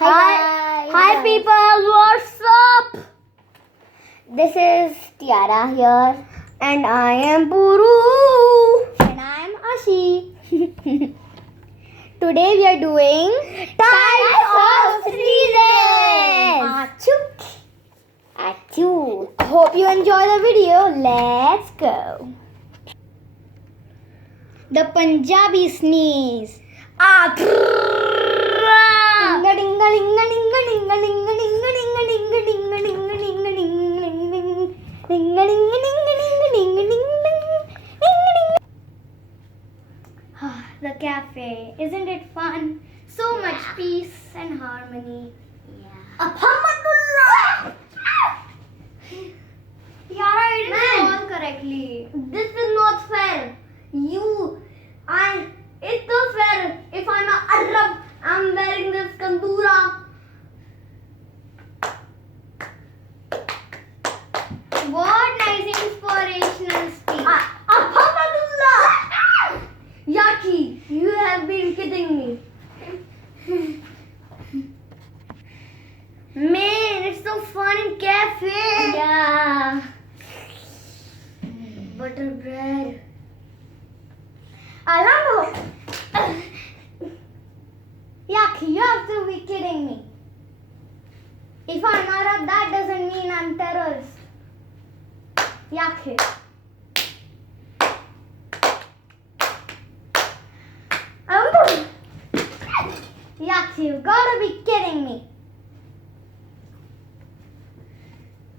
Hi people, what's up? This is Tiara here. And I am Puru. And I am Ashi. Today we are doing types of sneezes. Achoo. Hope you enjoy the video. Let's go. The Punjabi sneeze. The cafe, isn't it fun? So much peace and harmony. Alhamdulillah. Yara, I didn't all correctly. This is not fair. It's not fair. If I'm an Arab, I'm wearing this kandura. What nice inspirational speech. Alhamdulillah. Yaki, you have been kidding me. Man, it's so fun in cafe. Yeah. Butter bread. Alamo. Yaki, you have to be kidding me. If I'm Arab, that doesn't mean I'm terrorist. Yaki. Yaki, you gotta be kidding me.